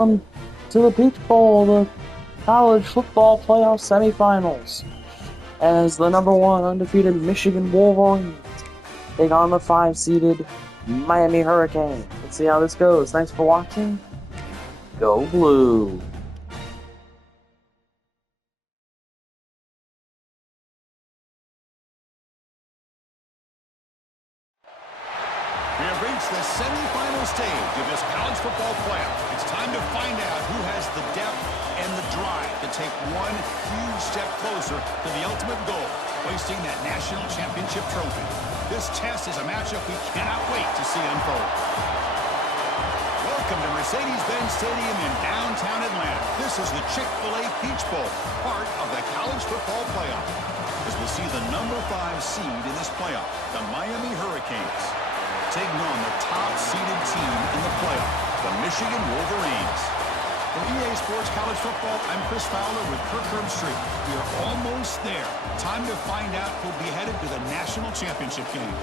Welcome to the Peach Bowl, the college football playoff semifinals, as the #1 undefeated Michigan Wolverines take on the 5-seeded Miami Hurricanes. Let's see how this goes. Thanks for watching. Go Blue! We have reached the semifinal stage of this college football playoff. It's time to find out who has the depth and the drive to take one huge step closer to the ultimate goal, hoisting that national championship trophy. This test is a matchup we cannot wait to see unfold. Welcome to Mercedes-Benz Stadium in downtown Atlanta. This is the Chick-fil-A Peach Bowl, part of the college football playoff. As we'll see the #5 seed in this playoff, the Miami Hurricanes, taking on the top-seeded team in the playoff, the Michigan Wolverines. From EA Sports College Football, I'm Chris Fowler with Kirk Herbstreit. We are almost there. Time to find out who'll be headed to the national championship game.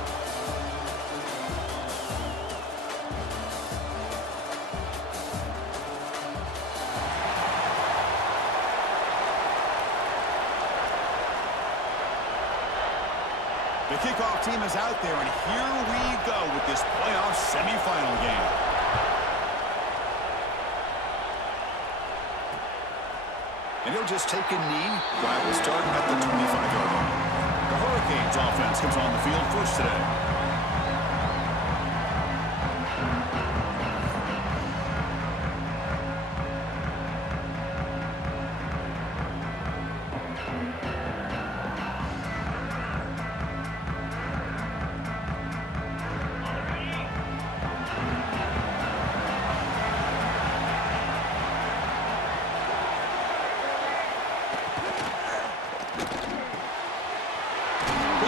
The kickoff team is out there, and here we go with this playoff semifinal game. And he'll just take a knee. Drive will start at the 25-yard line. The Hurricanes offense comes on the field first today.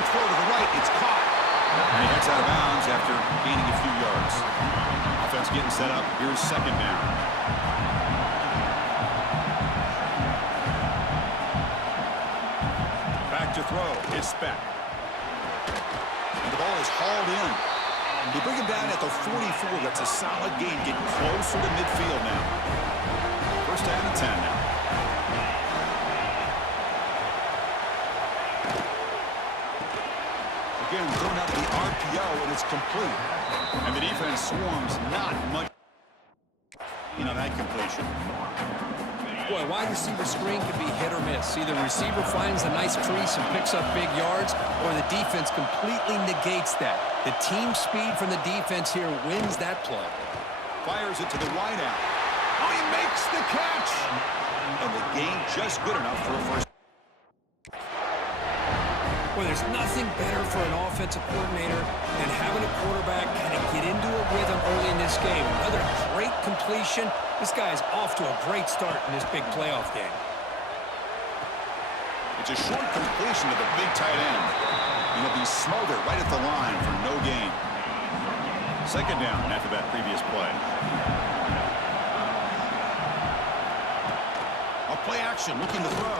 Throw to the right, it's caught. And he heads out of bounds after gaining a few yards. Offense getting set up. Here's second down. Back to throw. It's Beck. And the ball is hauled in. They bring him down at the 44. That's a solid gain. Getting closer to midfield now. First down and 10 now. Again, thrown out the RPO, and it's complete. And the defense swarms not much on that completion. Boy, wide receiver screen can be hit or miss. Either the receiver finds a nice crease and picks up big yards, or the defense completely negates that. The team speed from the defense here wins that play. Fires it to the wide out. Oh, he makes the catch! And the gain just good enough for a first. Well, there's nothing better for an offensive coordinator than having a quarterback kind of get into a rhythm early in this game. Another great completion. This guy is off to a great start in this big playoff game. It's a short completion to the big tight end. And he'll be smothered right at the line for no gain. Second down after that previous play. A play action looking to throw.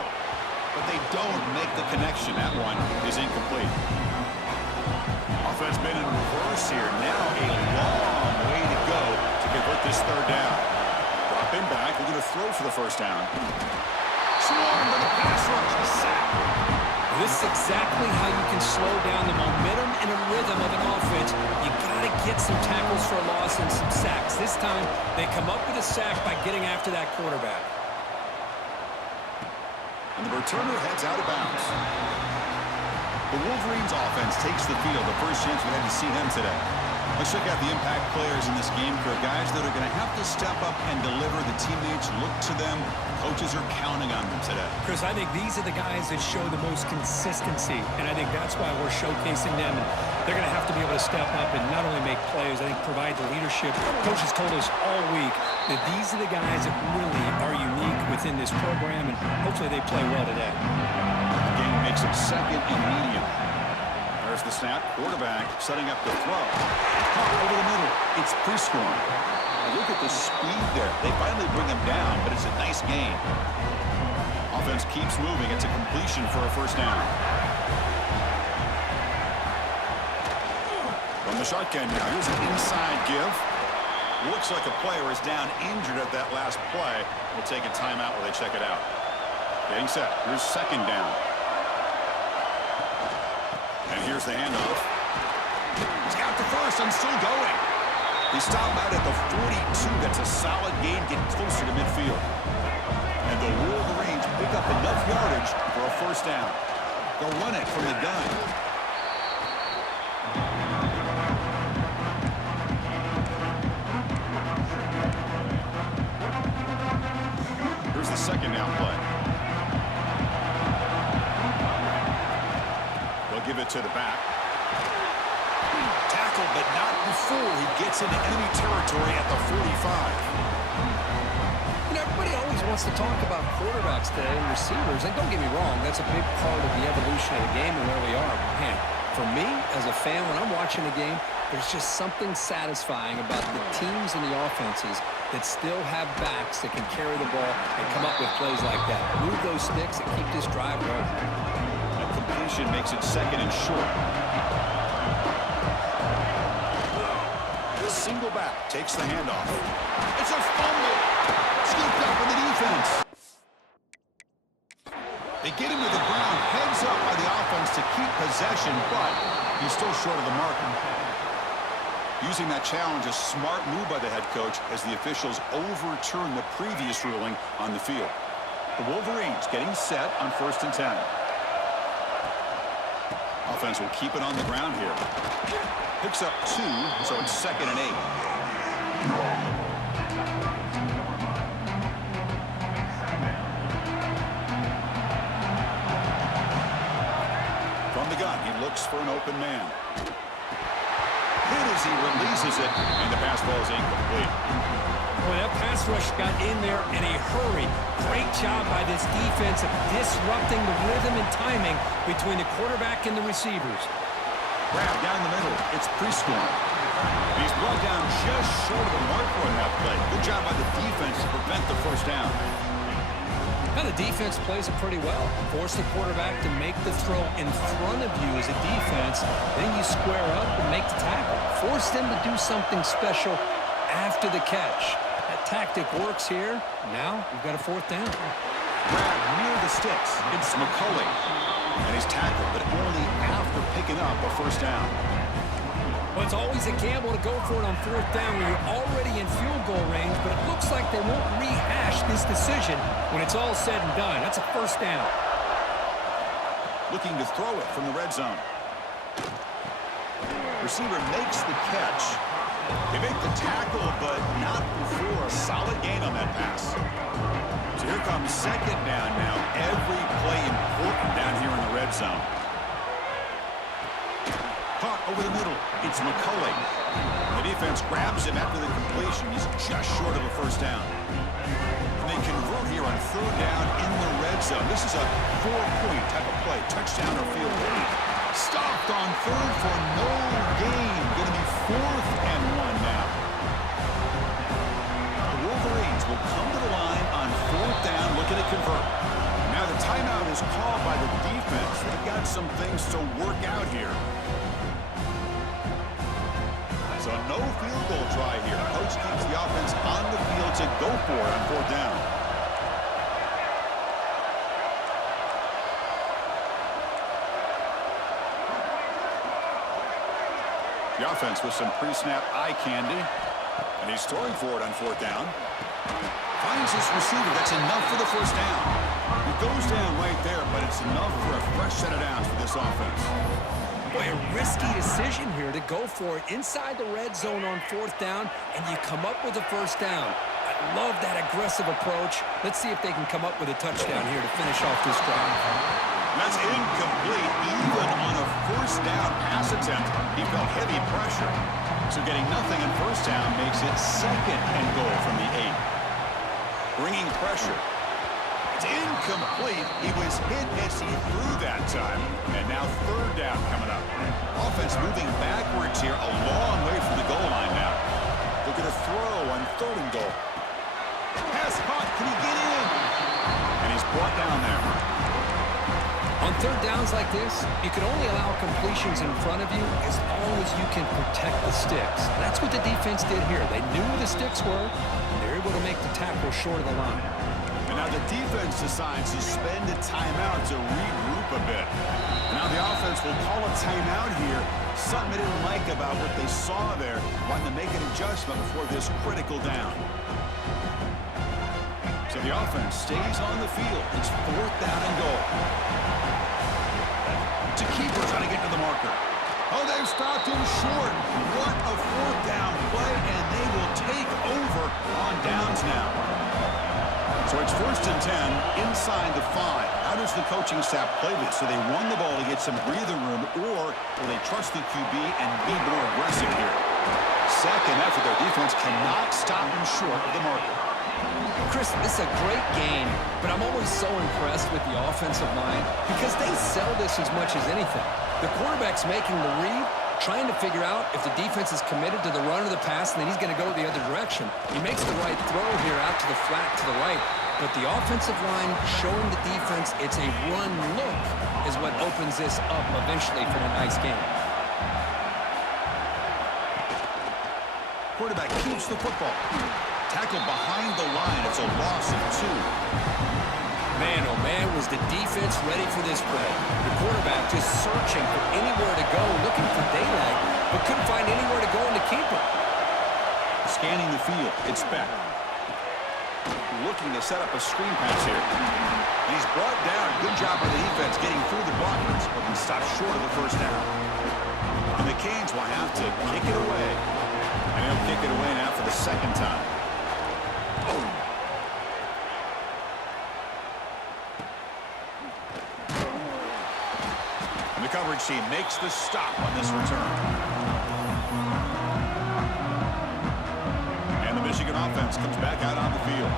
But they don't make the connection. That one is incomplete. Offense been in reverse here. Now a long way to go to convert this third down. Drop him back. We're going to throw for the first down. Swarmed by the pass rush. A sack. This is exactly how you can slow down the momentum and a rhythm of an offense. You got to get some tackles for a loss and some sacks. This time, they come up with a sack by getting after that quarterback. And the returner heads out of bounds. The Wolverines offense takes the field. The first chance we had to see them today. Let's check out the impact players in this game. For guys that are going to have to step up and deliver. The teammates look to them. Coaches are counting on them today. Chris, I think these are the guys that show the most consistency, and I think that's why we're showcasing them. And they're going to have to be able to step up and not only make plays, I think provide the leadership. Coaches told us all week that these are the guys that really are unique within this program, and hopefully they play well today. The game makes it second and medium. There's the snap. Quarterback setting up the throw. Caught over the middle. It's pre-scoring. Look at the speed there. They finally bring him down, but it's a nice gain. Offense keeps moving. It's a completion for a first down. From the shotgun now. Here's an inside give. Looks like a player is down injured at that last play. We'll take a timeout while they check it out. Getting set. Here's second down. And here's the handoff. He's got the first and still going. He stopped out at the 42. That's a solid gain, getting closer to midfield. And the Wolverines pick up enough yardage for a first down. They'll run it from the gun. Here's the second down play. They'll give it to the back. Tackled, but not before he gets into enemy territory at the 45. You know, everybody always wants to talk about quarterbacks today and receivers, and don't get me wrong, that's a big part of the evolution of the game and where we are. Man, for me, as a fan, when I'm watching a game, there's just something satisfying about the teams and the offenses that still have backs that can carry the ball and come up with plays like that. Move those sticks and keep this drive going. A completion makes it second and short. Single back takes the handoff. It's a fumble. Scooped up in the defense. They get him to the ground, heads up by the offense to keep possession, but he's still short of the mark. Using that challenge, a smart move by the head coach as the officials overturn the previous ruling on the field. The Wolverines getting set on 1st and 10. Offense will keep it on the ground here. Picks up 2, so it's 2nd and 8. From the gun, he looks for an open man. Hit as he releases it, and the pass ball is incomplete. Boy, that pass rush got in there in a hurry. Great job by this defense of disrupting the rhythm and timing between the quarterback and the receivers. Grab down the middle. It's Prescorn. He's brought down just short of the marker on that play. Good job by the defense to prevent the first down. Now the defense plays it pretty well. Force the quarterback to make the throw in front of you as a defense. Then you square up and make the tackle. Force them to do something special after the catch. That tactic works here. Now we've got a 4th down. Grab near the sticks. It's McCulley. And he's tackled, but only after picking up a first down. Well, it's always a gamble to go for it on 4th down when you're already in field goal range, but it looks like they won't rehash this decision when it's all said and done. That's a first down. Looking to throw it from the red zone. Receiver makes the catch. They make the tackle, but not before a solid gain on that pass. So here comes 2nd down now. Every play important down here in the red zone. Caught over the middle. It's McCulley. The defense grabs him after the completion. He's just short of a first down. And they convert here on 3rd down in the red zone. This is a 4-point type of play. Touchdown or field goal. Stopped on 3rd for no gain. Going to be 4th and 1 now. The Wolverines will come to the line on 4th down, looking to convert. Now the timeout is called by the defense. They've got some things to work out here. So no field goal try here. Coach keeps the offense on the field to go for it on 4th down. The offense with some pre-snap eye candy. And he's throwing for it on 4th down. Finds his receiver. That's enough for the first down. He goes down right there, but it's enough for a fresh set of downs for this offense. Boy, a risky decision here to go for it inside the red zone on 4th down, and you come up with a first down. I love that aggressive approach. Let's see if they can come up with a touchdown here to finish off this drive. That's incomplete. Even on a first down pass attempt, he felt heavy pressure. So getting nothing in first down makes it 2nd and goal from the 8. Bringing pressure. It's incomplete. He was hit as he threw that time. And now 3rd down coming up. Offense moving backwards here a long way from the goal line now. Look at a throw on 3rd and goal. Pass caught. Can he get in? And he's brought down there. On third downs like this, you can only allow completions in front of you as long as you can protect the sticks. That's what the defense did here. They knew where the sticks were, and they're able to make the tackle short of the line. And now the defense decides to spend a timeout to regroup a bit. Now the offense will call a timeout here. Something they didn't like about what they saw there. Wanting to make an adjustment before this critical down. So the offense stays on the field. It's 4th down and goal. To keeper trying to get to the marker. Oh, they've stopped him short. What a 4th down play, and they will take over on downs now. So it's 1st and 10 inside the 5. How does the coaching staff play this? Do they run the ball to get some breathing room, or will they trust the QB and be more aggressive here? Second effort, their defense cannot stop him short of the marker. Chris, this is a great game, but I'm always so impressed with the offensive line because they sell this as much as anything. The quarterback's making the read, trying to figure out if the defense is committed to the run or the pass, and then he's going to go the other direction. He makes the right throw here out to the flat to the right, but the offensive line showing the defense it's a run look is what opens this up eventually for a nice game. Quarterback keeps the football. Tackled behind the line. It's a loss of 2. Man, oh man, was the defense ready for this play. The quarterback just searching for anywhere to go, looking for daylight, but couldn't find anywhere to go in the keeper. Scanning the field. It's Beck. Looking to set up a screen pass here. He's brought down. Good job by the defense getting through the blockers, but he stopped short of the 1st down. And the Canes will have to kick it away. And he'll kick it away now for the 2nd time. And the coverage team makes the stop on this return. And the Michigan offense comes back out on the field.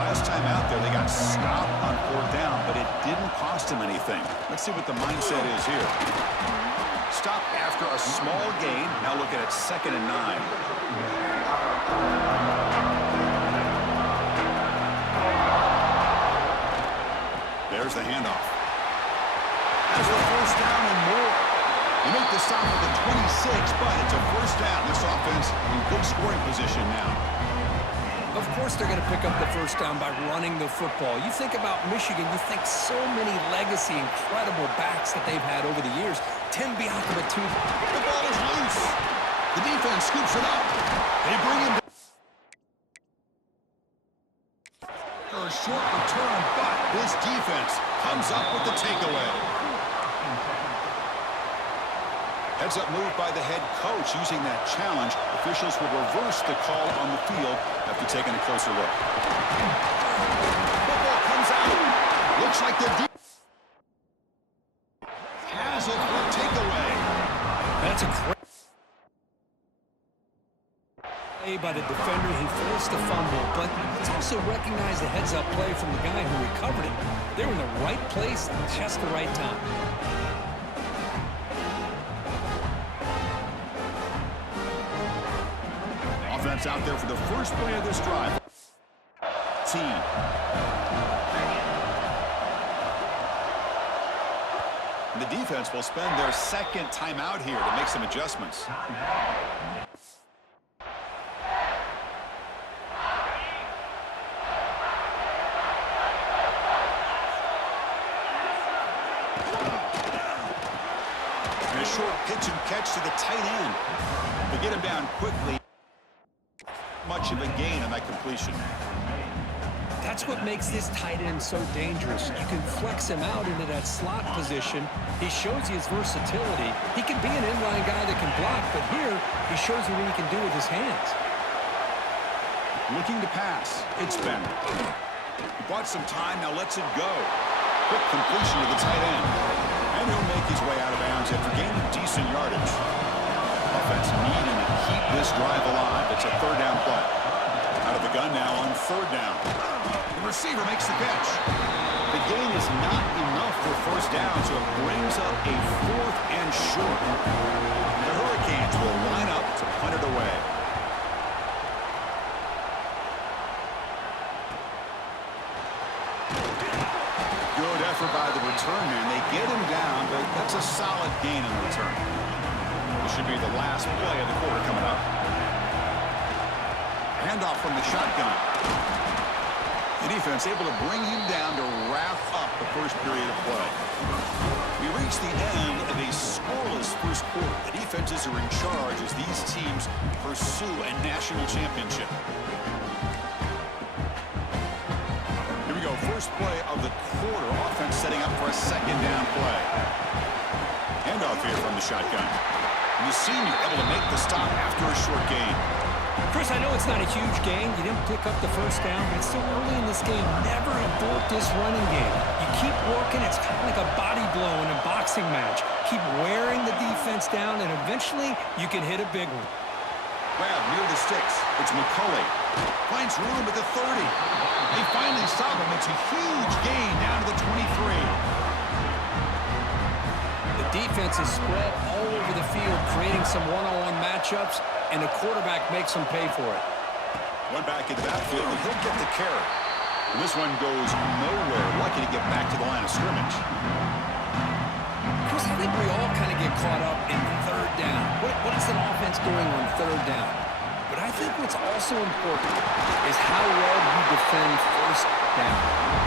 Last time out there, they got stopped on 4th down, but it didn't cost them anything. Let's see what the mindset is here. Stop after a small gain. Now look at it, 2nd and 9. There's the handoff. That's the 1st down and more. You make the stop at the 26, but it's a 1st down. This offense in good scoring position now. Of course they're going to pick up the 1st down by running the football. You think about Michigan, you think so many legacy, incredible backs that they've had over the years. Tim Biakabatu. The ball is loose. The defense scoops it up. They bring him down. For a short return, but this defense comes up with the takeaway. Heads up move by the head coach using that challenge. Officials will reverse the call on the field after taking a closer look. Football comes out. Looks like the defense has it for a takeaway. That's a great play by the defender. He forced the fumble, but it's also recognized a heads-up play from the guy who recovered it. They were in the right place at just the right time. Offense out there for the first play of this drive. Team. And the defense will spend their 2nd timeout here to make some adjustments. And a short pitch and catch to the tight end. They get him down quickly. Much of a gain on that completion. That's what makes this tight end so dangerous. You can flex him out into that slot position. He shows you his versatility. He can be an inline guy that can block, but here he shows you what he can do with his hands. Looking to pass. It's Bennett. He bought some time, now lets it go. Quick completion to the tight end. And he'll make his way out of bounds after gaining decent yardage. Offense needing to keep this drive alive. It's a 3rd down play. Out of the gun now on 3rd down. The receiver makes the catch. The gain is not enough for 1st down, so it brings up a 4th and short. The Hurricanes will line up to punt it away. Good effort by the return man. They get him down, but that's a solid gain in the return. This should be the last play of the quarter coming up. Handoff from the shotgun. The defense able to bring him down to wrap up the first period of play. We reach the end of a scoreless first quarter. The defenses are in charge as these teams pursue a national championship. Here we go, first play of the quarter. Offense setting up for a second down play. Handoff here from the shotgun. And the senior able to make the stop after a short gain. Chris, I know it's not a huge gain. You didn't pick up the first down, but it's still early in this game. Never abort this running game. You keep working. It's kind of like a body blow in a boxing match. Keep wearing the defense down, and eventually you can hit a big one. Grab near the sticks. It's McCulley. Finds room at the 30. They finally stop him. It's a huge gain down to the 23. The defense is spread all over the field, creating some one-on-one matchups, and the quarterback makes them pay for it. One back in the backfield, and he'll get the carry. And this one goes nowhere. Lucky to get back to the line of scrimmage. Chris, I think we all kind of get caught up in third down. What is an offense doing on third down? But I think what's also important is how well you defend first down.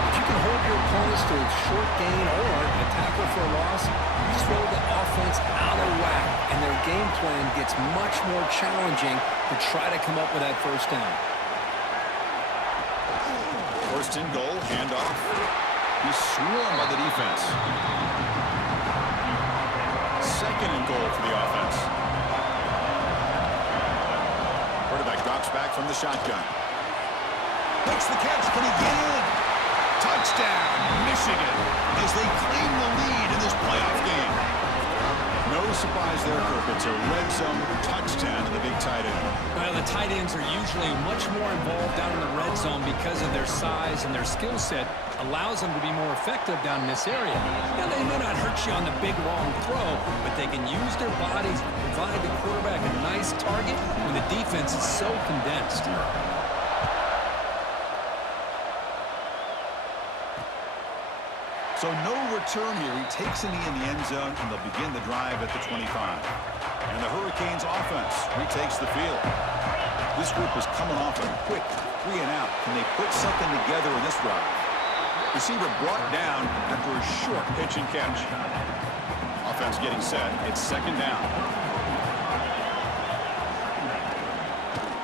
If you can hold your opponents to a short gain or a tackle for a loss, you throw the offense out of whack, and their game plan gets much more challenging to try to come up with that first down. First and goal, handoff. He's swarmed by the defense. Second and goal for the offense. Quarterback drops back from the shotgun. Makes the catch. Can he get in? Touchdown, Michigan, as they claim the lead in this playoff game. No surprise there, Kirk. It's a red zone touchdown to the big tight end. Well, the tight ends are usually much more involved down in the red zone because of their size, and their skill set allows them to be more effective down in this area. Now, they may not hurt you on the big, long throw, but they can use their bodies to provide the quarterback a nice target when the defense is so condensed. So no return here. He takes a knee in the end zone, and they'll begin the drive at the 25. And the Hurricanes offense retakes the field. This group is coming off a quick 3 and out. Can they put something together in this drive? Receiver brought down after a short pitch and catch. Offense getting set. It's second down.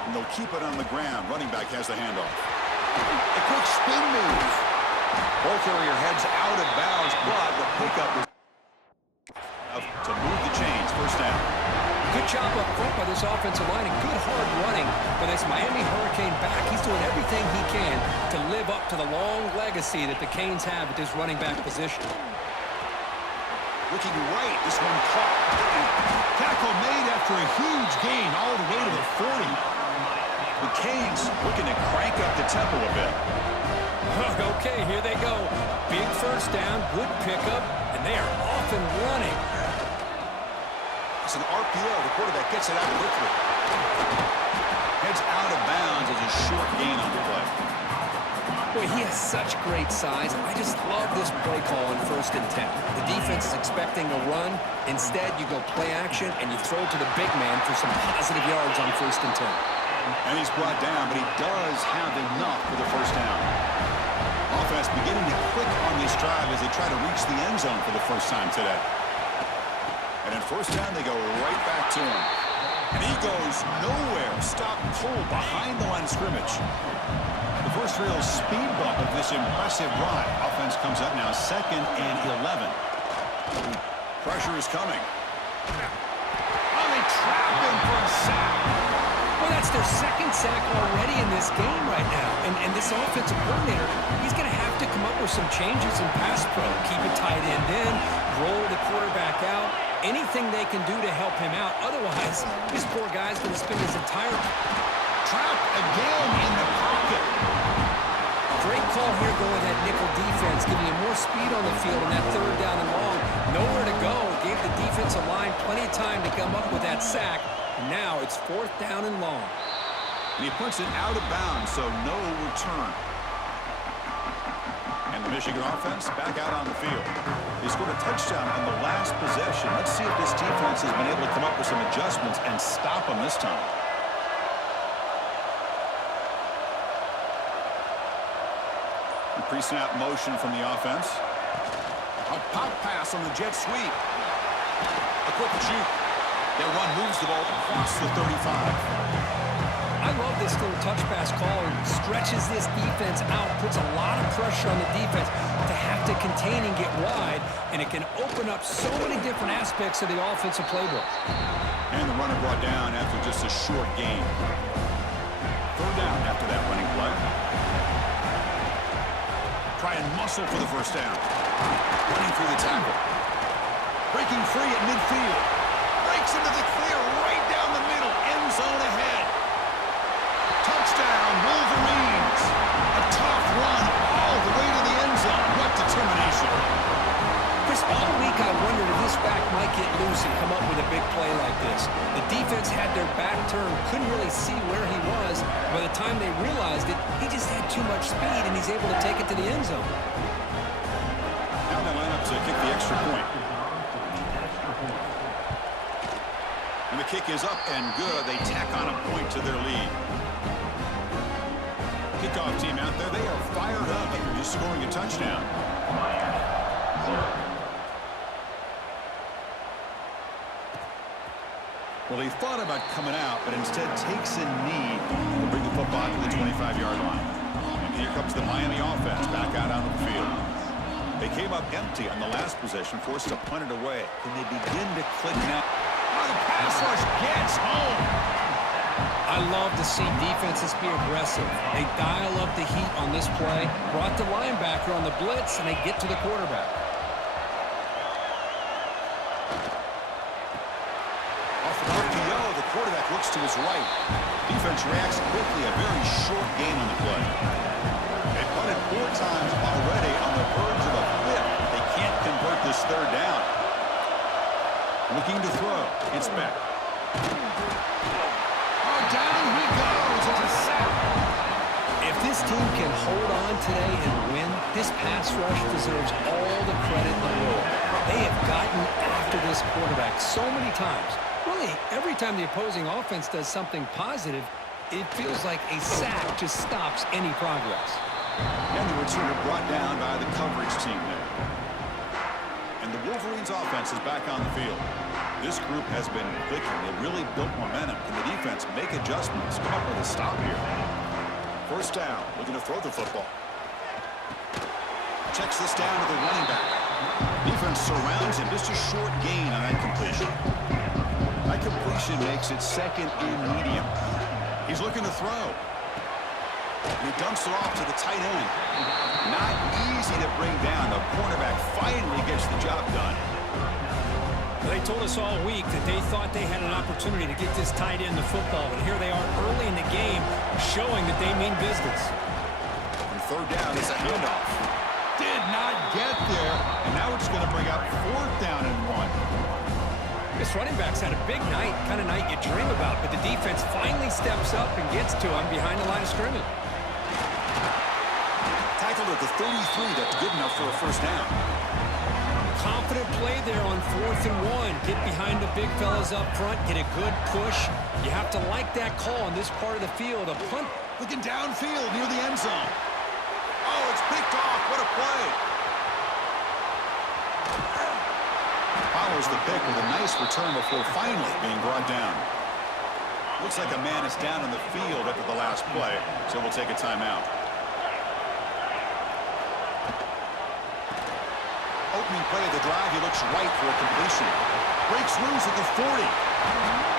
And they'll keep it on the ground. Running back has the handoff. A quick spin move. Ball carrier heads out of bounds, but the pickup is to move the chains. First down. Good job up front by this offensive line and good hard running by this Miami Hurricane back. He's doing everything he can to live up to the long legacy that the Canes have at this running back position. Looking right, this one caught. Tackle made after a huge gain all the way to the 40. The Canes looking to crank up the tempo a bit. Okay, here they go. Big first down, good pickup, and they are off and running. It's an RPO. The quarterback gets it out quickly. Heads out of bounds as a short gain on the play. Boy, he has such great size. I just love this play call on 1st and 10. The defense is expecting a run. Instead, you go play action, and you throw to the big man for some positive yards on 1st and 10. And he's brought down, but he does have enough for the first down. Offense beginning to click on this drive as they try to reach the end zone for the first time today. And in first down, they go right back to him. And he goes nowhere. Stop cold behind the line of scrimmage. The first real speed bump of this impressive drive. Offense comes up now 2nd and 11. Pressure is coming. Oh, they trap him for a sack. Well, that's their 2nd sack already in this game right now. And this offensive coordinator, he's going to have to come up with some changes in pass pro. Keep a tight end in, roll the quarterback out, anything they can do to help him out. Otherwise, this poor guy's going to spend his entire... Trapped again in the pocket. Great call here going with that nickel defense, giving you more speed on the field on that 3rd down and long. Nowhere to go. Gave the defensive line plenty of time to come up with that sack. Now it's 4th down and long. And he puts it out of bounds, so no return. And the Michigan offense back out on the field. They scored a touchdown on the last possession. Let's see if this defense has been able to come up with some adjustments and stop them this time. Pre-snap motion from the offense. A pop pass on the jet sweep. A quick juke. That run moves the ball across the 35. I love this little touch pass call. It stretches this defense out, puts a lot of pressure on the defense to have to contain and get wide, and it can open up so many different aspects of the offensive playbook. And the runner brought down after just a short gain. Third down after that running play. Try and muscle for the first down. Running through the tackle. Breaking free at midfield. Breaks into the clear right down the middle. End zone ahead. Touchdown, Wolverines. A tough run all the way to the end zone. What determination. Chris, all week I wondered if this back might get loose and come up with a big play like this. The defense had their back turned, couldn't really see where he was. By the time they realized it, he just had too much speed, and he's able to take it to the end zone. Now they line up to kick the extra point. And the kick is up and good. They tack on a point to their lead. Kickoff team out there, they are fired up after just scoring a touchdown. Well, he thought about coming out, but instead takes a knee to bring the football to the 25-yard line. And here comes the Miami offense back out onto the field. They came up empty on the last possession, forced to punt it away. Can they begin to click now? Oh, the pass rush gets home. I love to see defenses be aggressive. They dial up the heat on this play, brought the linebacker on the blitz, and they get to the quarterback. Off the RPO, the quarterback looks to his right. Defense reacts quickly, a very short gain on the play. They punted 4 times already on the verge of a fifth. They can't convert this third down. Looking to throw. It's back. Down he goes. It's a sack. If this team can hold on today and win, this pass rush deserves all the credit in the world. They have gotten after this quarterback so many times. Really, every time the opposing offense does something positive, it feels like a sack just stops any progress. And the returner brought down by the coverage team there. And the Wolverines offense is back on the field. This group has been clicking. They've really built momentum. Can the defense make adjustments? Come up with a stop here. First down. Looking to throw the football. Checks this down to the running back. Defense surrounds him. Just a short gain on that completion. That completion makes it second and medium. He's looking to throw. And he dumps it off to the tight end. Not easy to bring down. The cornerback finally gets the job done. They told us all week that they thought they had an opportunity to get this tight end the football, but here they are early in the game showing that they mean business. And third down is a handoff. Did not get there, and now it's going to bring up 4th down and 1. This running back's had a big night, kind of night you dream about, but the defense finally steps up and gets to him behind the line of scrimmage. Tackled at the 33, that's good enough for a first down. Confident play there on 4th and 1. Get behind the big fellas up front, get a good push. You have to like that call in this part of the field. A punt. Looking downfield near the end zone. Oh, it's picked off. What a play. Follows the pick with a nice return before finally being brought down. Looks like a man is down in the field after the last play, so we'll take a timeout. Opening play of the drive, he looks right for a completion. Breaks loose at the 40.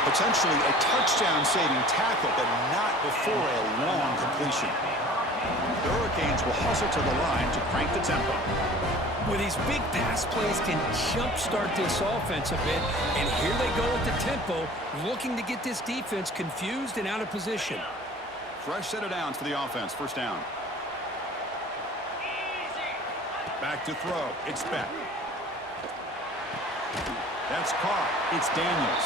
Potentially a touchdown-saving tackle, but not before a long completion. The Hurricanes will hustle to the line to crank the tempo. Well, these big pass plays can jumpstart this offense a bit, and here they go at the tempo, looking to get this defense confused and out of position. Fresh set of downs for the offense. First down. Back to throw. It's Beck. That's caught. It's Daniels.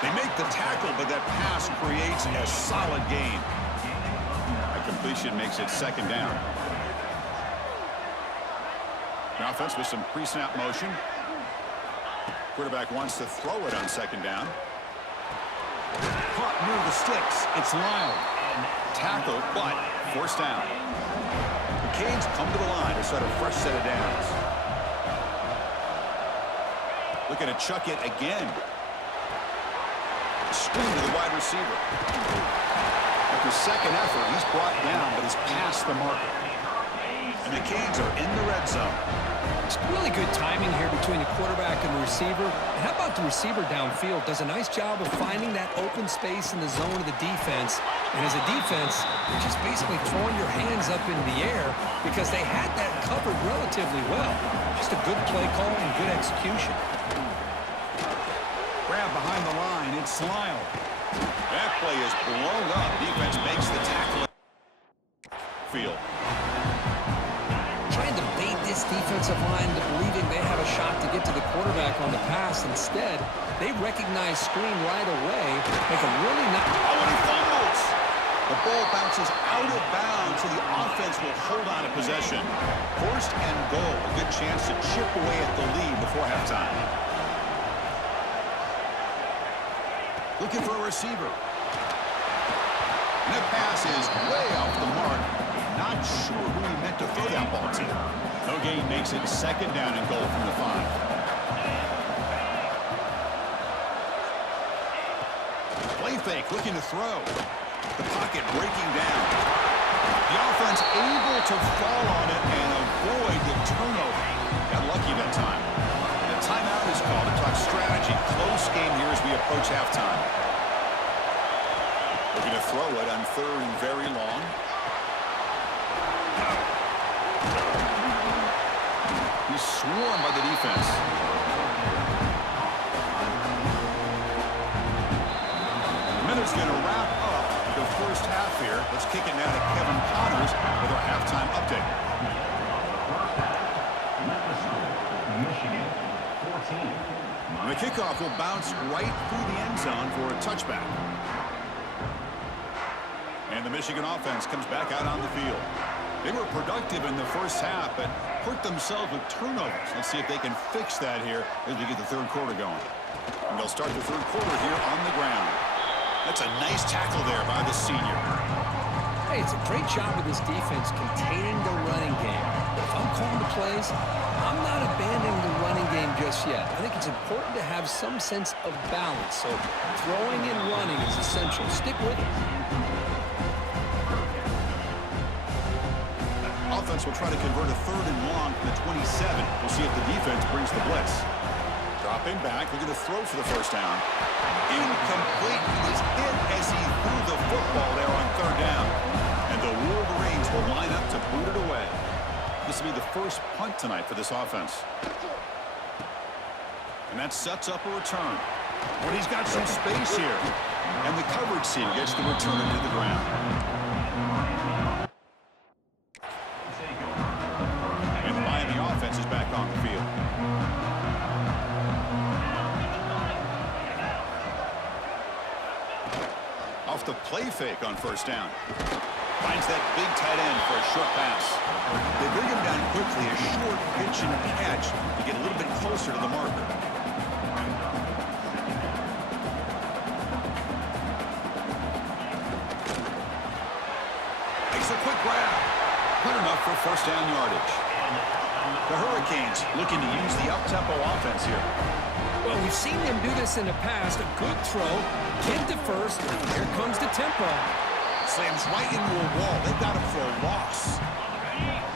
They make the tackle, but that pass creates a solid gain. A completion makes it second down. The offense with some pre-snap motion. Quarterback wants to throw it on second down. Caught near the sticks. It's Lyle. Tackle, but forced down. The Canes come to the line to start a fresh set of downs. Looking to chuck it again. Screen to the wide receiver. After second effort, he's brought down, but he's past the marker. And the Canes are in the red zone. It's really good timing here between the quarterback and the receiver. And how about the receiver downfield? Does a nice job of finding that open space in the zone of the defense. And as a defense, you're just basically throwing your hands up in the air because they had that covered relatively well. Just a good play call and good execution. Grab behind the line. It's Lyle. That play is blown up. Defense makes the tackle. Field. Trying to bait this defensive line into believing they have a shot to get to the quarterback on the pass. Instead, they recognize screen right away. Make a really not. Oh, and he fumbles. The ball bounces out of bounds, so the offense will hold on to possession. First and goal. A good chance to chip away at the lead before halftime. Looking for a receiver. And that pass is way off the mark. Not sure who he meant to throw that ball to. No gain makes it second down and goal from the 5. Play fake, looking to throw. The pocket breaking down. The offense able to fall on it and avoid the turnover. Got lucky that time. The timeout is called to talk strategy. Close game here as we approach halftime. Looking to throw it on third and very long. He's swarmed by the defense. The Miners going to wrap up the first half here. Let's kick it now to Kevin Connors with our halftime update. And the kickoff will bounce right through the end zone for a touchback. And the Michigan offense comes back out on the field. They were productive in the first half, but hurt themselves with turnovers. Let's see if they can fix that here as we get the third quarter going. And they'll start the third quarter here on the ground. That's a nice tackle there by the senior. Hey, it's a great job of this defense containing the running game. If I'm calling the plays, I'm not abandoning the running game just yet. I think it's important to have some sense of balance. So throwing and running is essential. Stick with it. Offense will try to convert a third and long from the 27. We'll see if the defense brings the blitz. Dropping back, looking to throw for the first down. Incomplete. He was hit as he threw the football there on third down. And the Wolverines will line up to boot it away. This will be the first punt tonight for this offense. And that sets up a return. But he's got some space here. And the coverage team gets the return to the ground. And the Miami offense is back on the field. Off the play fake on first down. Finds that big tight end for a short pass. They bring him down quickly, a short pitch and catch to get a little bit closer to the marker. Makes a quick grab. Good enough for first down yardage. The Hurricanes looking to use the up-tempo offense here. Well, we've seen them do this in the past. A good throw, get to first, here comes the tempo. Slams right into a wall. They've got him for a loss.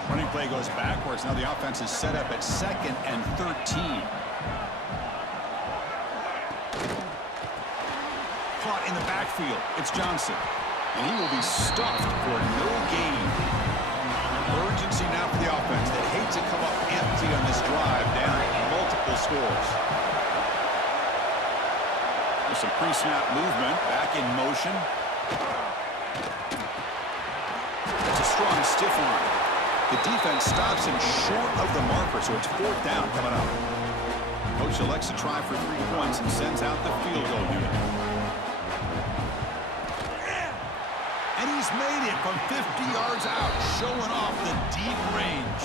Running play goes backwards. Now the offense is set up at 2nd and 13. Caught in the backfield. It's Johnson. And he will be stuffed for no gain. Urgency now for the offense. They hate to come up empty on this drive, down multiple scores. There's some pre-snap movement. Back in motion. That's a strong stiff arm. The defense stops him short of the marker, so it's fourth down coming up. Coach elects to try for 3 points and sends out the field goal unit. And he's made it from 50 yards out, showing off the deep range.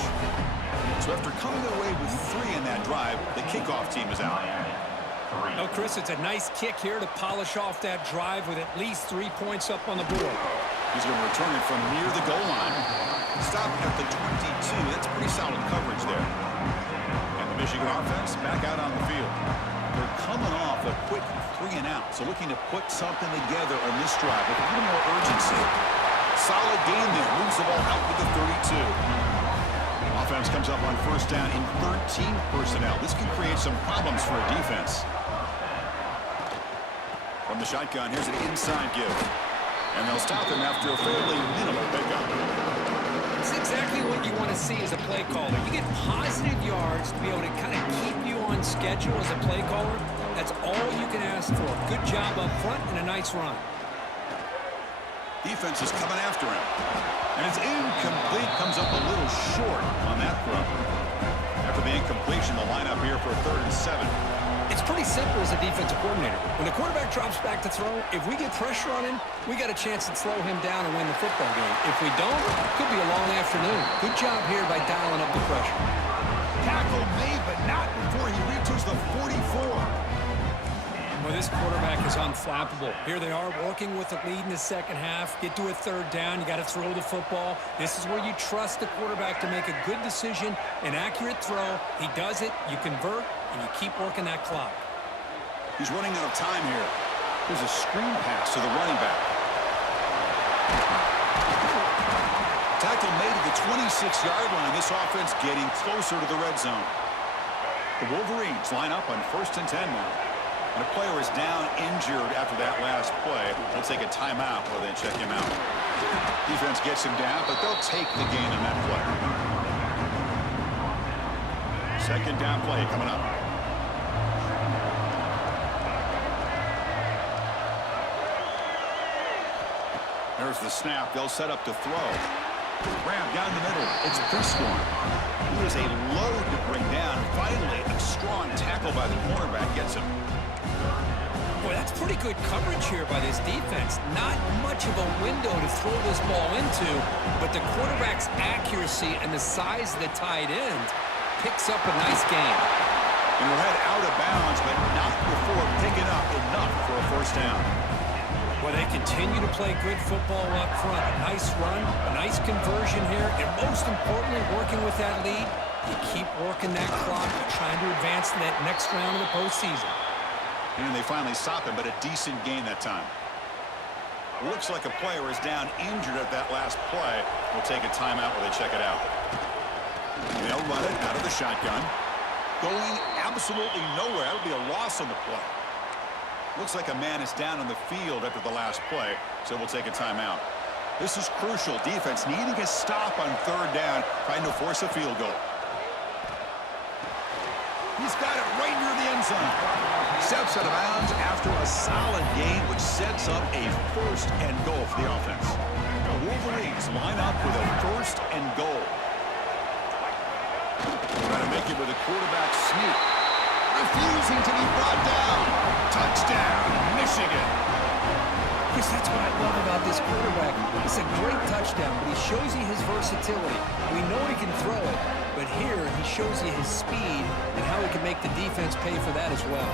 So after coming away with 3 in that drive, the kickoff team is out. Oh, Chris, it's a nice kick here to polish off that drive with at least 3 points up on the board. He's going to return it from near the goal line. Stopping at the 22. That's pretty solid coverage there. And the Michigan offense back out on the field. They're coming off a quick 3 and out, so looking to put something together on this drive with a little more urgency. Solid gain there. Moves the ball out with the 32. Offense comes up on first down in 13 personnel. This can create some problems for a defense. From the shotgun, here's an inside give. And they'll stop him after a fairly minimal pickup. It's exactly what you want to see as a play caller. You get positive yards to be able to kind of keep you on schedule as a play caller. That's all you can ask for. Good job up front and a nice run. Defense is coming after him. And it's incomplete. Comes up a little short on that throw. After the incompletion, the lineup here for 3rd and 7. It's pretty simple as a defensive coordinator. When the quarterback drops back to throw, if we get pressure on him, we got a chance to slow him down and win the football game. If we don't, it could be a long afternoon. Good job here by dialing up the pressure. Tackle made, but not before he reaches the 44. Well, this quarterback is unflappable. Here they are working with the lead in the second half. Get to a 3rd down. You got to throw the football. This is where you trust the quarterback to make a good decision, an accurate throw. He does it, you convert, and you keep working that clock. He's running out of time here. There's a screen pass to the running back. Tackle made at the 26-yard line. This offense getting closer to the red zone. The Wolverines line up on 1st and 10 now. And a player is down injured after that last play. They'll take a timeout while they check him out. Defense gets him down, but they'll take the gain on that player. 2nd down play coming up. There's the snap. They'll set up to throw. Ram down the middle. It's Prescorn. He is a load to bring down. Finally, a strong tackle by the cornerback gets him. Boy, that's pretty good coverage here by this defense. Not much of a window to throw this ball into, but the quarterback's accuracy and the size of the tight end picks up a nice gain. And we'll head out of bounds, but not before picking up enough for a 1st down. Well, they continue to play good football up front. A nice run, a nice conversion here, and most importantly, working with that lead, you keep working that clock, trying to advance to that next round of the postseason. And they finally stop him, but a decent gain that time. Looks like a player is down injured at that last play. We'll take a timeout while they check it out. They'll run it out of the shotgun. Going absolutely nowhere. That would be a loss on the play. Looks like a man is down on the field after the last play, so we'll take a timeout. This is crucial. Defense needing a stop on 3rd down, trying to force a field goal. He's got it right near the end zone. Steps out of bounds after a solid gain, which sets up a 1st and goal for the offense. The Wolverines line up with a 1st and goal. Trying to make it with a quarterback sneak. Refusing to be brought down. Touchdown, Michigan. Chris, that's what I love about this quarterback. It's a great touchdown, but he shows you his versatility. We know he can throw it, but here he shows you his speed and how he can make the defense pay for that as well.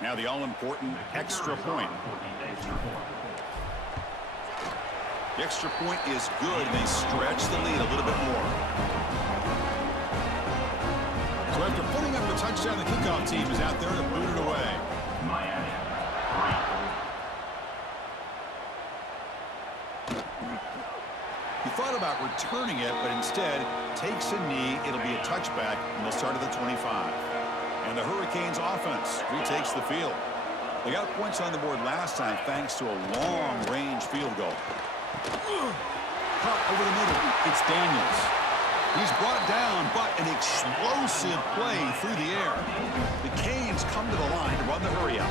Now the all-important extra point. The extra point is good, and they stretch the lead a little bit more. So after putting up the touchdown, the kickoff team is out there to boot it away. He thought about returning it, but instead takes a knee. It'll be a touchback, and they'll start at the 25. And the Hurricanes offense retakes the field. They got points on the board last time thanks to a long-range field goal. Cut over the middle. It's Daniels. He's brought down, but an explosive play through the air. The Canes come to the line to run the hurry up.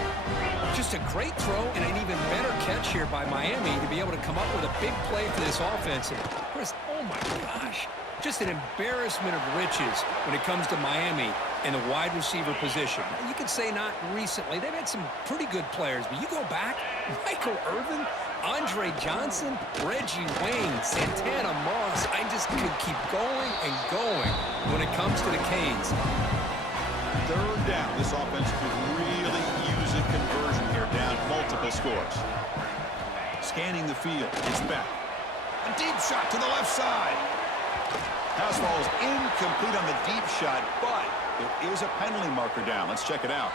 Just a great throw and an even better catch here by Miami to be able to come up with a big play for this offense. And Chris, oh my gosh, just an embarrassment of riches when it comes to Miami. in the wide receiver position. You could say not recently. They've had some pretty good players, but you go back, Michael Irvin, Andre Johnson, Reggie Wayne, Santana Moss. I just could keep going and going when it comes to the Canes. Third down. This offense could really use a conversion here, down multiple scores. Scanning the field. It's back. A deep shot to the left side. Pass ball is incomplete on the deep shot, but there is a penalty marker down. Let's check it out.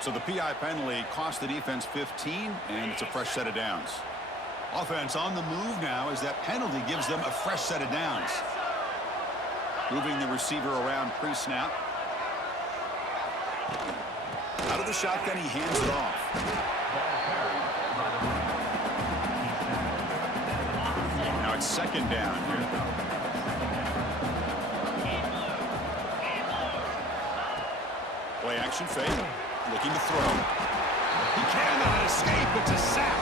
So the PI penalty cost the defense 15, and it's a fresh set of downs. Offense on the move now as that penalty gives them a fresh set of downs. Moving the receiver around pre-snap. Out of the shotgun, he hands it off. Now it's second down here. Play action fake. Looking to throw. He cannot escape. It's a sack.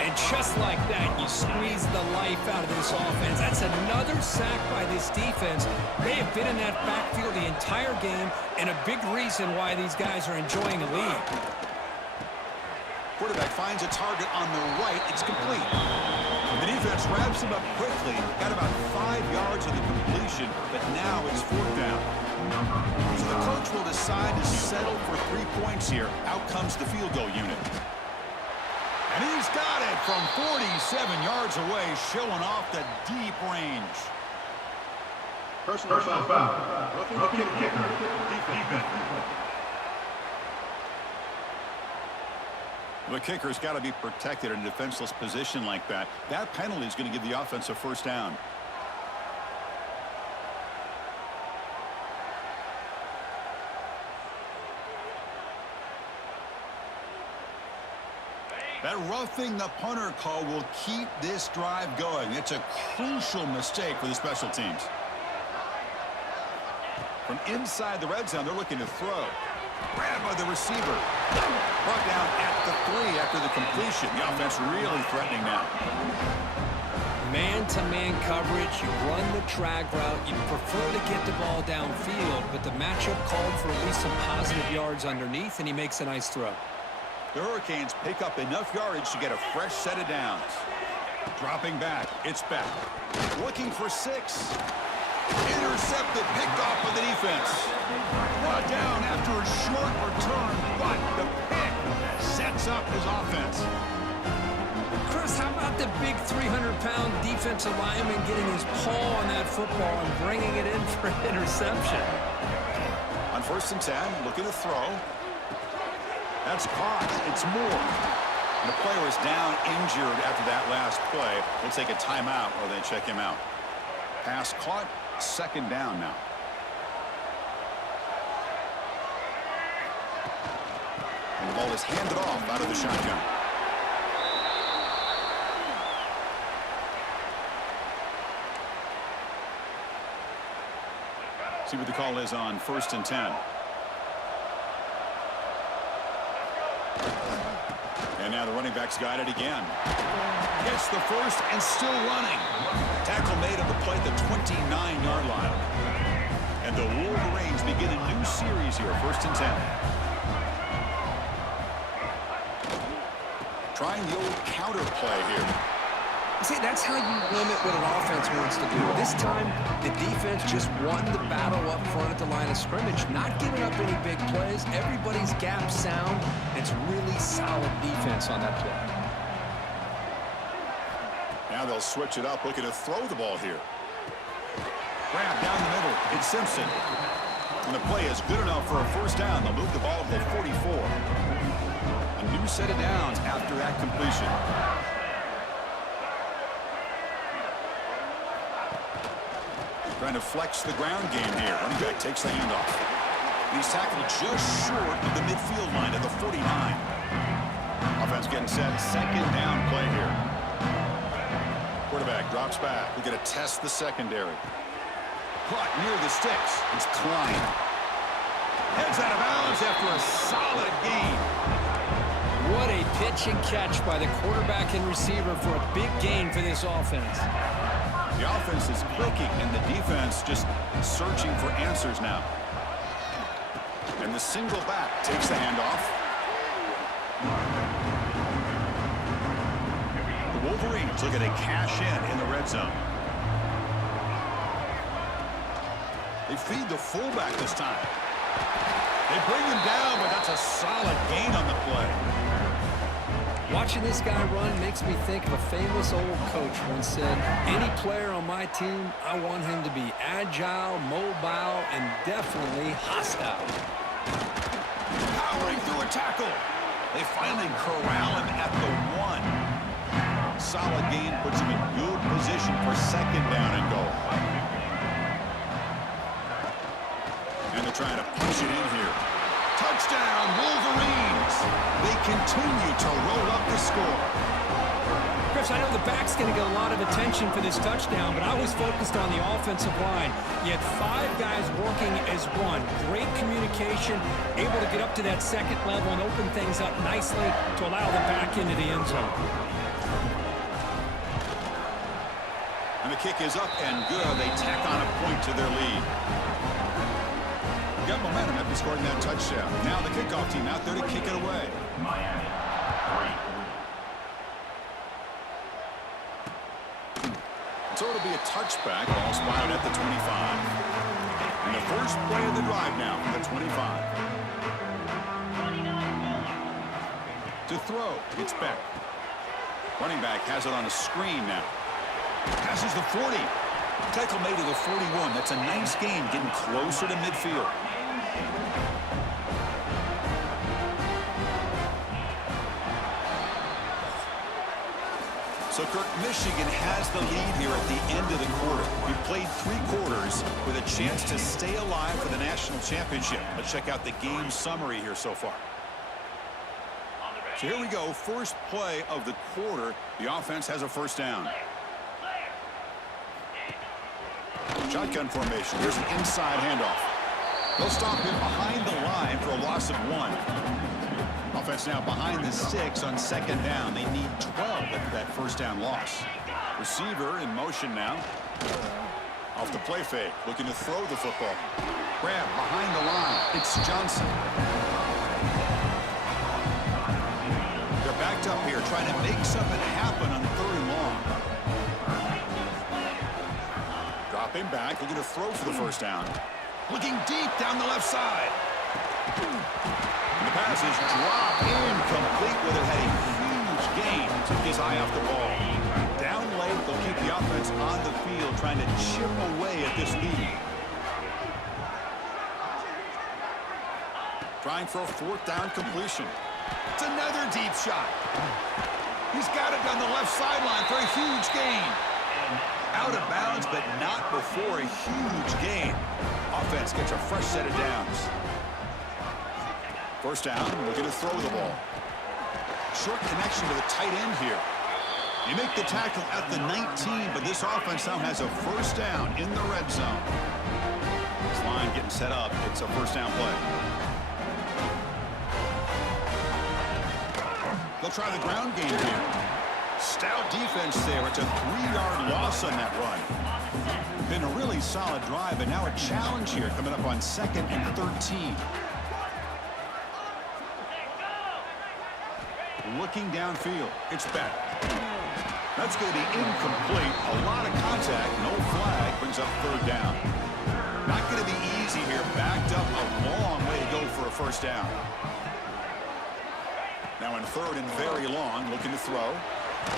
And just like that, you squeeze the life out of this offense. That's another sack by this defense. They have been in that backfield the entire game, and a big reason why these guys are enjoying a lead. Quarterback finds a target on the right. It's complete. The defense wraps him up quickly. Got about 5 yards of the completion, but now it's fourth down. So the coach will decide to settle for 3 points here. Out comes the field goal unit. And he's got it from 47 yards away, showing off the deep range. Personal foul. Roughing the kicker. Defense. The kicker's got to be protected in a defenseless position like that. That penalty is going to give the offense a first down. That roughing the punter call will keep this drive going. It's a crucial mistake for the special teams. From inside the red zone, they're looking to throw. Grabbed by the receiver. Brought down at the 3 after the completion. The offense really threatening now. Man-to-man coverage, you run the drag route, you prefer to get the ball downfield, but the matchup called for at least some positive yards underneath, and he makes a nice throw. The Hurricanes pick up enough yardage to get a fresh set of downs. Dropping back. It's back. Looking for 6. Intercepted. Picked off by the defense. Brought down after a short return, but the pick sets up his offense. Chris, how about the big 300-pound defensive lineman getting his paw on that football and bringing it in for an interception? On 1st and 10, looking to throw. That's caught. It's Moore. And the player is down injured after that last play. We'll take a timeout while they check him out. Pass caught. Second down now. And the ball is handed off out of the shotgun. See what the call is on 1st and 10. And now the running back's got it again. Gets the first and still running. Tackle made on the play at the 29-yard line. And the Wolverines begin a new series here, 1st and 10. Trying the old counter play here. See, that's how you limit what an offense wants to do. This time, the defense just won the battle up front at the line of scrimmage, not giving up any big plays. Everybody's gap sound. It's really solid defense on that play. Now they'll switch it up, looking to throw the ball here. Grab down the middle. It's Simpson. And the play is good enough for a first down. They'll move the ball to the 44. A new set of downs after that completion. Trying to flex the ground game here. Running back takes the handoff. He's tackled just short of the midfield line at the 49. Offense getting set. Second down play here. Quarterback drops back. We're going to test the secondary. Caught near the sticks. It's Klein. Heads out of bounds after a solid gain. What a pitch and catch by the quarterback and receiver for a big gain for this offense. The offense is clicking, and the defense just searching for answers now. And the single back takes the handoff. The Wolverines looking to cash in the red zone. They feed the fullback this time. They bring him down, but that's a solid gain on the play. Watching this guy run makes me think of a famous old coach once said, any player on my team, I want him to be agile, mobile, and definitely hostile. Powering through a tackle. They finally corral him at the 1. Solid gain puts him in good position for second down and goal. And they're trying to push it in here. Touchdown, Wolverines! They continue to roll up the score. Chris, I know the back's going to get a lot of attention for this touchdown, but I was focused on the offensive line. You had 5 guys working as one. Great communication, able to get up to that second level and open things up nicely to allow the back into the end zone. And the kick is up and good. They tack on a point to their lead. Got momentum after scoring that touchdown. Now the kickoff team out there to kick it away. So it'll be a touchback, ball spotted at the 25. And the first play of the drive now from the 25. To throw, it's Beck. Running back has it on a screen now. Passes the 40. Tackle made to the 41. That's a nice gain, getting closer to midfield. So, Kirk, Michigan has the lead here at the end of the quarter. We've played 3 quarters with a chance to stay alive for the national championship. Let's check out the game summary here so far. So here we go, first play of the quarter. The offense has a first down. Shotgun formation. Here's an inside handoff. They'll stop him behind the line for a loss of 1. Offense now behind the 6 on second down. They need 12 after that first down loss. Receiver in motion now. Off the play fake, looking to throw the football. Grab behind the line. It's Johnson. They're backed up here, trying to make something happen on 3rd and long. Dropping back, looking to throw for the first down. Looking deep down the left side. The pass is dropped incomplete, where it had a huge gain. Took his eye off the ball. Down late, they'll keep the offense on the field, trying to chip away at this lead. Trying for a 4th down completion. It's another deep shot. He's got it down the left sideline for a huge gain. Out of bounds, but not before a huge gain. Offense gets a fresh set of downs. First down, looking to throw the ball. Short connection to the tight end here. You make the tackle at the 19, but this offense now has a first down in the red zone. This line getting set up. It's a first down play. They'll try the ground game here. Stout defense there. It's a 3-yard loss on that run. Been a really solid drive, but now a challenge here coming up on 2nd and 13. Looking downfield. It's back. That's going to be incomplete. A lot of contact. No flag. Brings up 3rd down. Not going to be easy here. Backed up a long way to go for a first down. Now in 3rd and very long. Looking to throw.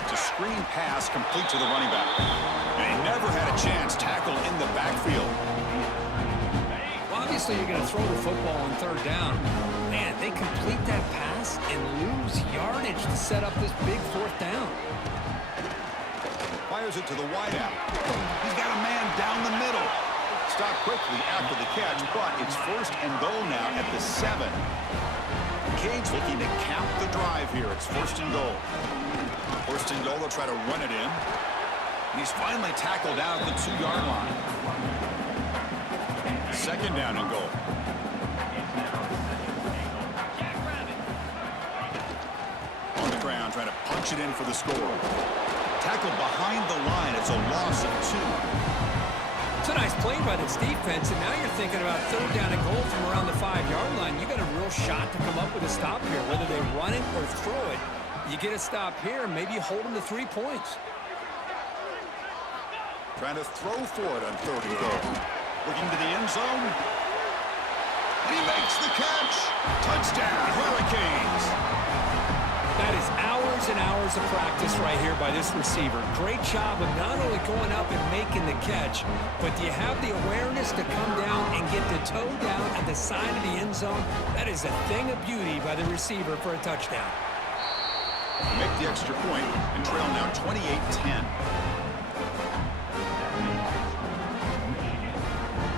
It's a screen pass complete to the running back. And he never had a chance. Tackle in the backfield. Well, obviously you're going to throw the football on 3rd down. Man, they complete that pass and lose yardage to set up this big 4th down. Fires it to the wideout. He's got a man down the middle. Stop quickly after the catch, but it's 1st and goal now at the 7. Cade's looking to cap the drive here. It's 1st and goal. 1st and goal, they'll try to run it in. And he's finally tackled down at the 2-yard line. 2nd down and goal. ground, trying to punch it in for the score. Tackled behind the line. It's a loss of 2. It's a nice play by this defense, and now you're thinking about third down and goal from around the 5-yard line. You got a real shot to come up with a stop here, whether they run it or throw it. You get a stop here, and maybe you hold them to 3 points. Trying to throw for it on 3rd and goal. Looking to the end zone. And he makes the catch. Touchdown, Hurricanes. That is hours and hours of practice right here by this receiver. Great job of not only going up and making the catch, but do you have the awareness to come down and get the toe down at the side of the end zone? That is a thing of beauty by the receiver for a touchdown. Make the extra point and trail now 28-10.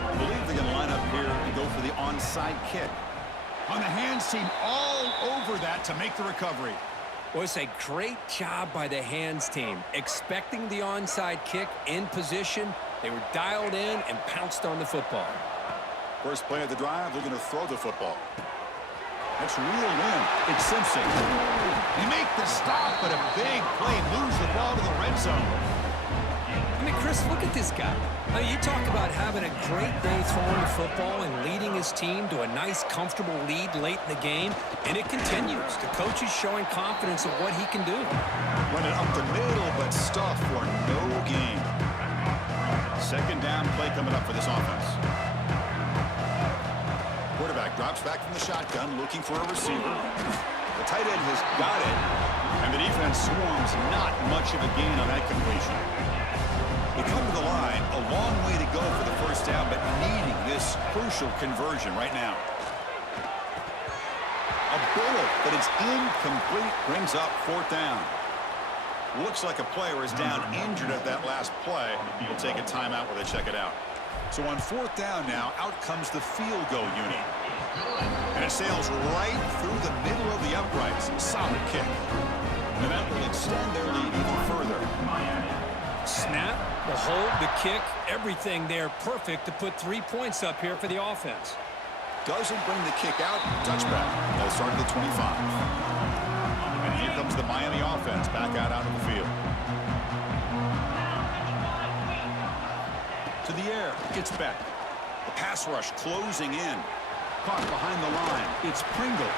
I believe they're going to line up here and go for the onside kick. On the hands team, all over that to make the recovery. Well, it's a great job by the hands team. Expecting the onside kick in position, they were dialed in and pounced on the football. First play of the drive, they're going to throw the football. That's reeled in. It's Simpson. They make the stop, but a big play moves the ball to the red zone. I mean, Chris, look at this guy. I mean, you talk about having a great day throwing the football and leading his team to a nice, comfortable lead late in the game, and it continues. The coach is showing confidence of what he can do. Running up the middle, but stuff for no gain. 2nd down play coming up for this offense. Quarterback drops back from the shotgun, looking for a receiver. The tight end has got it, and the defense swarms. Not much of a gain on that completion. They come to the line, a long way to go for the first down, but needing this crucial conversion right now. A bullet, but it's incomplete, brings up 4th down. Looks like a player is down injured at that last play. We'll take a timeout while they check it out. So on 4th down now, out comes the field goal unit. And it sails right through the middle of the uprights. Solid kick. And that will extend their lead even further. Snap, the hold, the kick, everything there perfect to put 3 points up here for the offense. Doesn't bring the kick out. Touchback. They'll start at the 25. And here comes the Miami offense back out onto the field. To the air. It's Beck. The pass rush closing in. Caught behind the line. It's Pringle.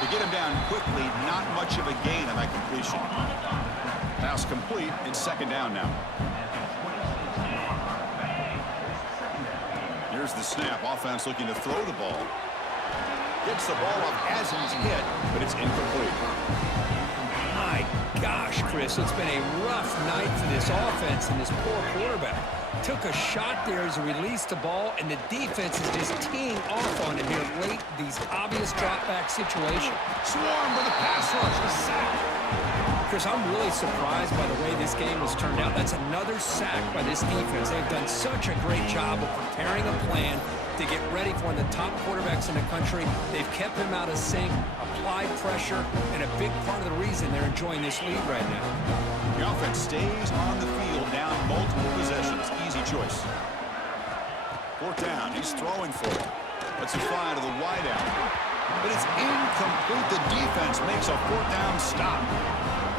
To get him down quickly, not much of a gain on that completion. Pass complete. It's 2nd down now. Here's the snap. Offense looking to throw the ball. Gets the ball up as he's hit, but it's incomplete. My gosh, Chris, it's been a rough night for this offense and this poor quarterback. Took a shot there as he released the ball, and the defense is just teeing off on him here late. These obvious drop-back situations. Swarm with a pass rush. A sack. Chris, I'm really surprised by the way this game has turned out. That's another sack by this defense. They've done such a great job of preparing a plan to get ready for one of the top quarterbacks in the country. They've kept him out of sync, applied pressure, and a big part of the reason they're enjoying this lead right now. The offense stays on the field, down multiple possessions. Easy choice. 4th down. He's throwing for it. Let's it fly to the wideout. But it's incomplete. The defense makes a 4th down stop.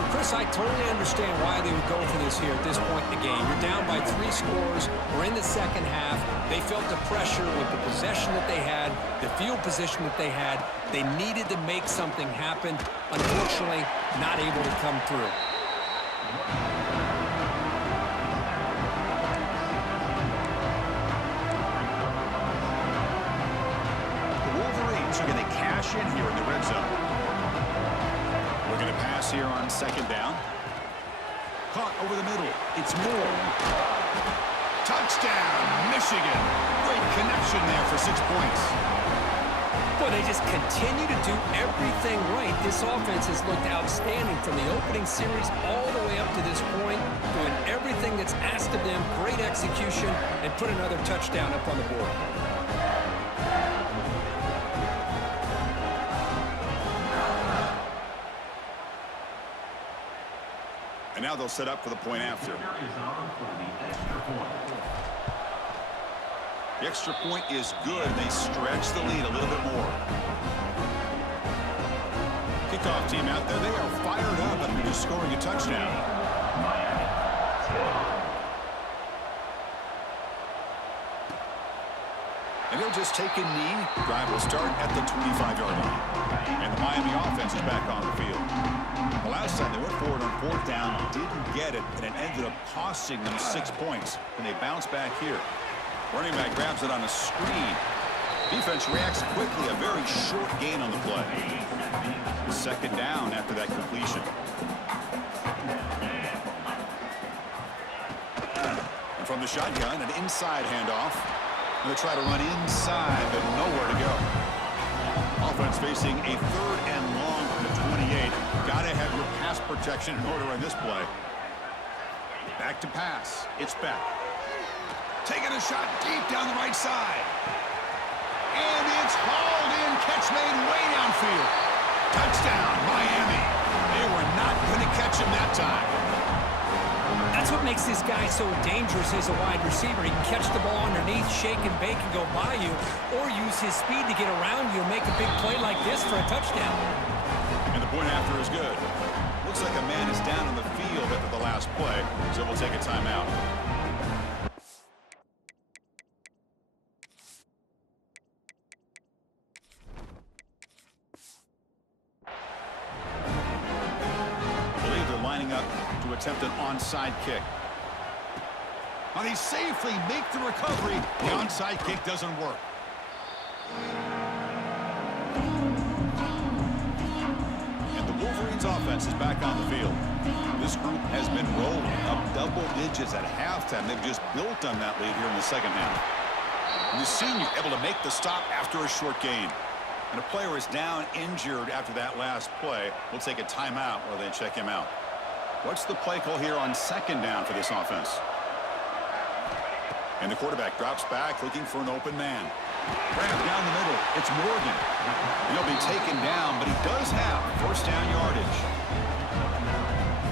Chris, I totally understand why they would go for this here at this point in the game. You're down by 3 scores. We're in the 2nd half. They felt the pressure with the possession that they had, the field position that they had. They needed to make something happen. Unfortunately, not able to come through. The Wolverines are going to cash in here in the red zone. We're going to pass here on 2nd down. Caught over the middle. It's Moore. Touchdown, Michigan. Great connection there for 6 points. Boy, they just continue to do everything right. This offense has looked outstanding from the opening series all the way up to this point, doing everything that's asked of them, great execution, and put another touchdown up on the board. And now they'll set up for the point after. The extra point is good. They stretch the lead a little bit more. Kick kickoff team out there. They are fired up after just scoring a touchdown. And they'll just take a knee. Drive will start at the 25-yard line. And the Miami offense is back on the field. The last time they went forward on fourth down, didn't get it, and it ended up costing them 6 points. And they bounce back here. Running back grabs it on a screen. Defense reacts quickly. A very short gain on the play. Second down after that completion. And from the shotgun, an inside handoff. They'll try to run inside, but nowhere to go. Offense facing a 3rd and long from the 28. Got to have your pass protection in order on this play. Back to pass. It's back. Taking a shot deep down the right side. And it's hauled in. Catch made way downfield. Touchdown, Miami. They were not going to catch him that time. That's what makes this guy so dangerous as a wide receiver. He can catch the ball underneath, shake and bake and go by you, or use his speed to get around you and make a big play like this for a touchdown. And the point after is good. Looks like a man is down on the field after the last play, so we'll take a timeout. Attempt an onside kick. Now they safely make the recovery. The onside kick doesn't work. And the Wolverines offense is back on the field. This group has been rolling up double digits at halftime. They've just built on that lead here in the second half. And the senior able to make the stop after a short gain. And a player is down injured after that last play. We'll take a timeout while they check him out. What's the play call here on second down for this offense? And the quarterback drops back looking for an open man. Grab down the middle. It's Morgan. He'll be taken down, but he does have first down yardage.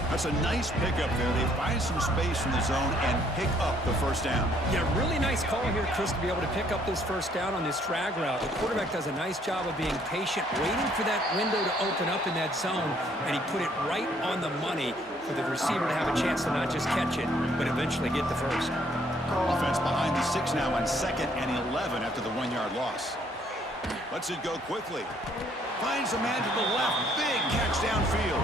That's a nice pickup there. They find some space in the zone and pick up the first down. Yeah, really nice call here, Chris, to be able to pick up this first down on this drag route. The quarterback does a nice job of being patient, waiting for that window to open up in that zone, and he put it right on the money for the receiver to have a chance to not just catch it, but eventually get the first. Offense behind the 6 now on 2nd and 11 after the 1-yard loss. Lets it go quickly. Finds a man to the left. Big catch downfield.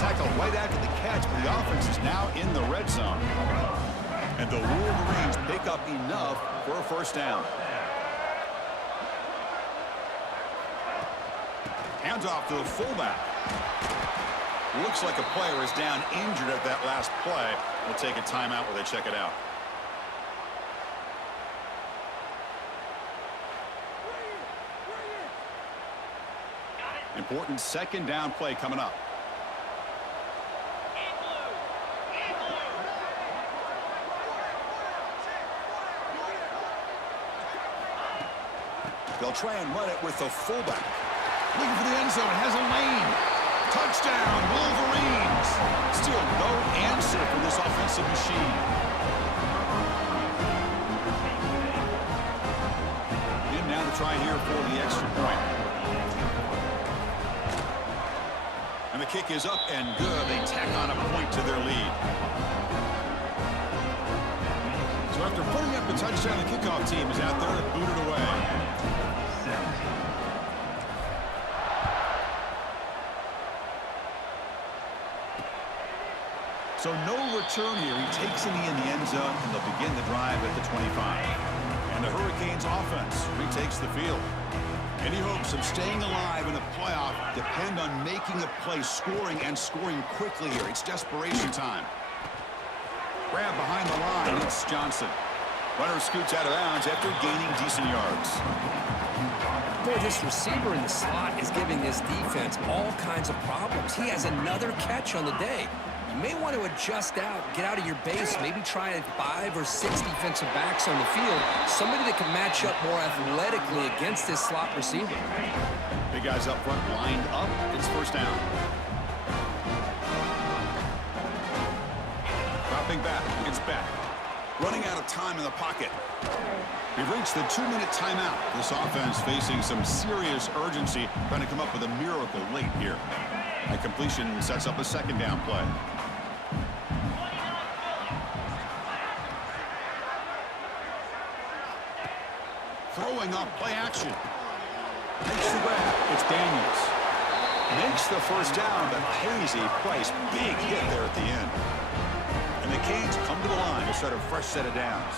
Tackle right after the catch, but the offense is now in the red zone. And the Wolverines pick up enough for a first down. Hands off to the fullback. Looks like a player is down injured at that last play. We'll take a timeout while they check it out. Important second down play coming up. They'll try and run it with the fullback. Looking for the end zone. Has a lane. Touchdown, Wolverines. Still no answer for this offensive machine. In now to try here for the extra point. And the kick is up and good. They tack on a point to their lead. So after putting up a touchdown, the kickoff team is out there to boot it away. So no return here. He takes a knee in the end zone, and they'll begin the drive at the 25. And the Hurricanes offense retakes the field. Any hopes of staying alive in the playoff depend on making a play, scoring, and scoring quickly here. It's desperation time. Grab behind the line. It's Johnson. Runner scoots out of bounds after gaining decent yards. Boy, this receiver in the slot is giving this defense all kinds of problems. He has another catch on the day. You may want to adjust out, get out of your base, maybe try 5 or 6 defensive backs on the field, somebody that can match up more athletically against this slot receiver. Big guys up front lined up. It's first down. Dropping back. It's back. Running out of time in the pocket. We've reached the 2-minute timeout. This offense facing some serious urgency, trying to come up with a miracle late here. That completion sets up a second down play. Throwing off play action. Makes the grab. It's Daniels. Makes the first down, but pays a price. Big hit there at the end. And the Canes come to the line to start a fresh set of downs.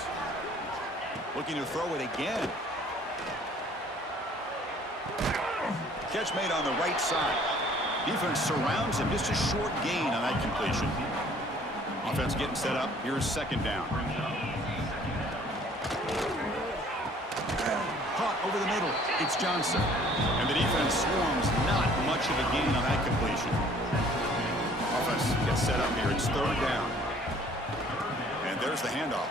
Looking to throw it again. Catch made on the right side. Defense surrounds him. Just a short gain on that completion. Offense getting set up. Here's second down. Caught over the middle. It's Johnson. And the defense swarms. Not much of a gain on that completion. Offense gets set up here. It's third down. And there's the handoff.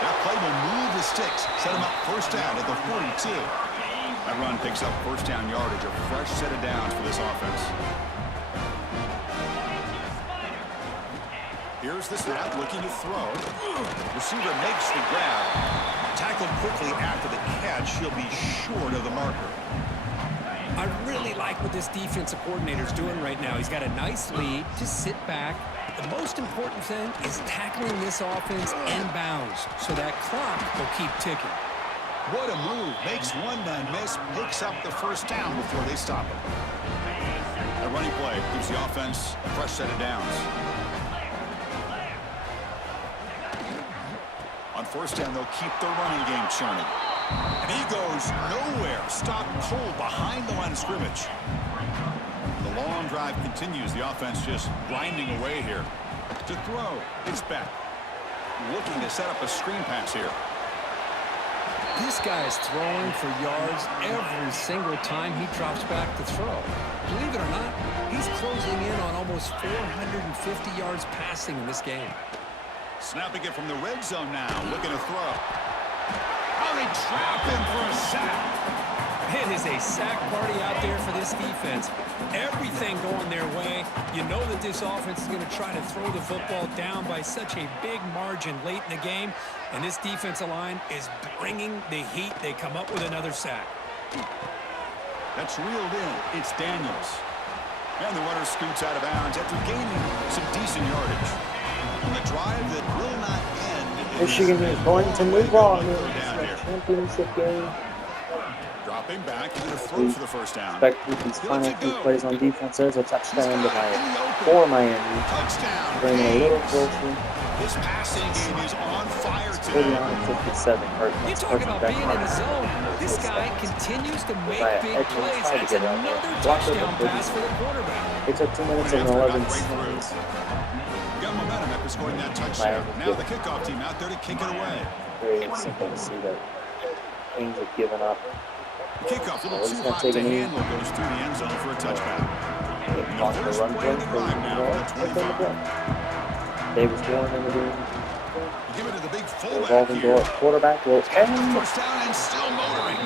That play will move the sticks. Set him up first down at the 42. That run picks up first down yardage. A fresh set of downs for this offense. Here's the snap, looking to throw. Receiver makes the grab. Tackled quickly after the catch. He'll be short of the marker. I really like what this defensive coordinator is doing right now. He's got a nice lead. Just sit back. The most important thing is tackling this offense inbounds so that clock will keep ticking. What a move. Makes one man miss. Picks up the first down before they stop him. A running play gives the offense a fresh set of downs. On first down, they'll keep their running game churning. And he goes nowhere. Stopped cold behind the line of scrimmage. The long drive continues. The offense just grinding away here. To throw, it's back. Looking to set up a screen pass here. This guy is throwing for yards every single time he drops back to throw. Believe it or not, he's closing in on almost 450 yards passing in this game. Snapping it from the red zone now. Looking to throw. Oh, they trap him for a sack. It is a sack party out there for this defense. Everything going their way. You know that this offense is going to try to throw the football down by such a big margin late in the game. And this defensive line is bringing the heat. They come up with another sack. That's reeled in. It's Daniels. And the runner scoots out of bounds after gaining some decent yardage. On the drive that will not end. Michigan is going to move on in the championship game. Dropping back, he's going to throw for the first down. Expect these final few plays on defense. There's a touchdown for Miami. Touchdown. Bringing a little closer. This passing game is on fire today. 49-57. You talk about being in the zone. This guy continues to make big plays. That's another touchdown pass for the quarterback. It took 2 minutes and 11 seconds. Got momentum after scoring that touchdown. Now the kickoff team out there to kick it away. Very simple to see that Canes have given up. Kickoff, a little too hot to handle, goes through the end zone for a touchback. On the run play for Davis Warren in the game. Give it to the big fullback Revolving door quarterback will end. First down and still motoring.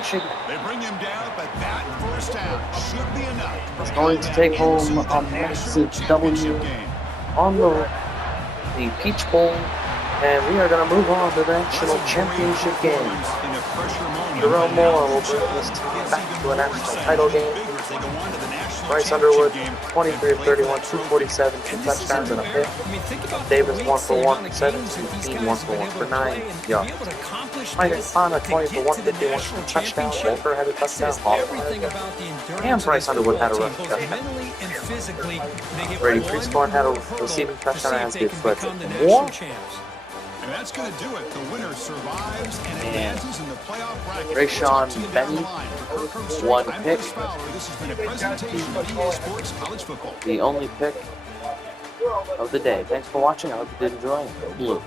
They bring him down, but that first down should be enough. It's going to take home a massive W on the Peach Bowl, and we are going to move on to the national championship game. Jerome Moore will bring this team back to a national title game. Bryce Underwood, 23 of 31, 247, 2 touchdowns and a pick. Davis, 1 for 1, 17, 1 for 1 for 9 yards. Mike Fana, 20 for 151, 2 touchdowns. Walker had a touchdown. Hoffman had a touchdown. And Bryce Underwood had a rushing touchdown. Brady Priestborn had a receiving touchdown, as did Fred Moore. And that's going to do it. The winner survives and advances in the playoff bracket. Rayshawn Benny, 1 pick. This has been a presentation of EA Sports College Football. The only pick of the day. Thanks for watching. I hope you did enjoy. Blue.